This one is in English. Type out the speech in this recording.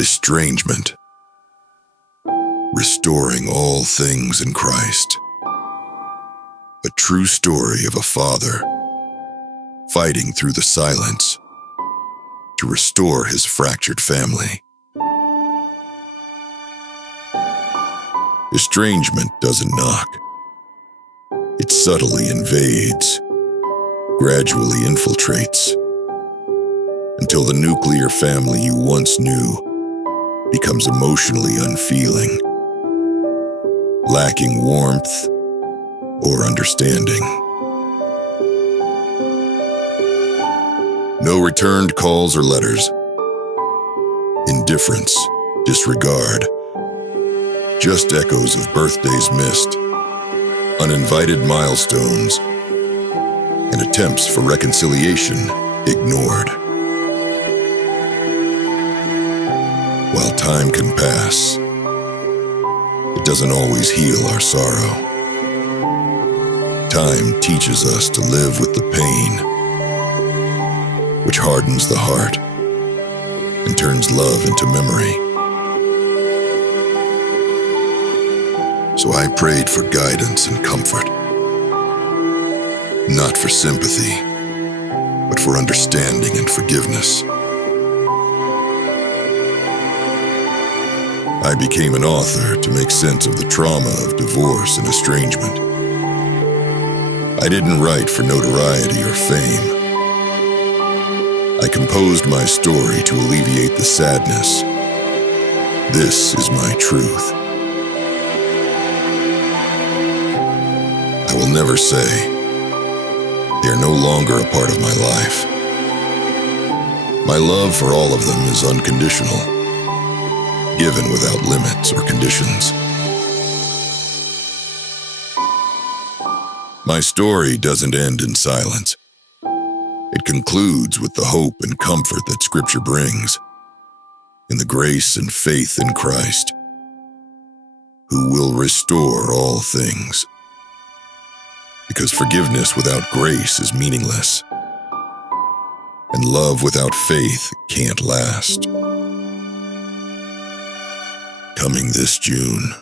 Estrangement. Restoring all things in Christ. A true story of a father fighting through the silence to restore his fractured family. Estrangement doesn't knock. It subtly invades, gradually infiltrates, until the nuclear family you once knew becomes emotionally unfeeling, lacking warmth or understanding. No returned calls or letters. Indifference, disregard. Just echoes of birthdays missed, uninvited milestones, and attempts for reconciliation ignored. While time can pass, it doesn't always heal our sorrow. Time teaches us to live with the pain, which hardens the heart and turns love into memory. So I prayed for guidance and comfort, not for sympathy, but for understanding and forgiveness. I became an author to make sense of the trauma of divorce and estrangement. I didn't write for notoriety or fame. I composed my story to alleviate the sadness. This is my truth. I will never say they are no longer a part of my life. My love for all of them is unconditional, given without limits or conditions. My story doesn't end in silence. It concludes with the hope and comfort that Scripture brings, in the grace and faith in Christ, who will restore all things. Because forgiveness without grace is meaningless, and love without faith can't last. Coming this June.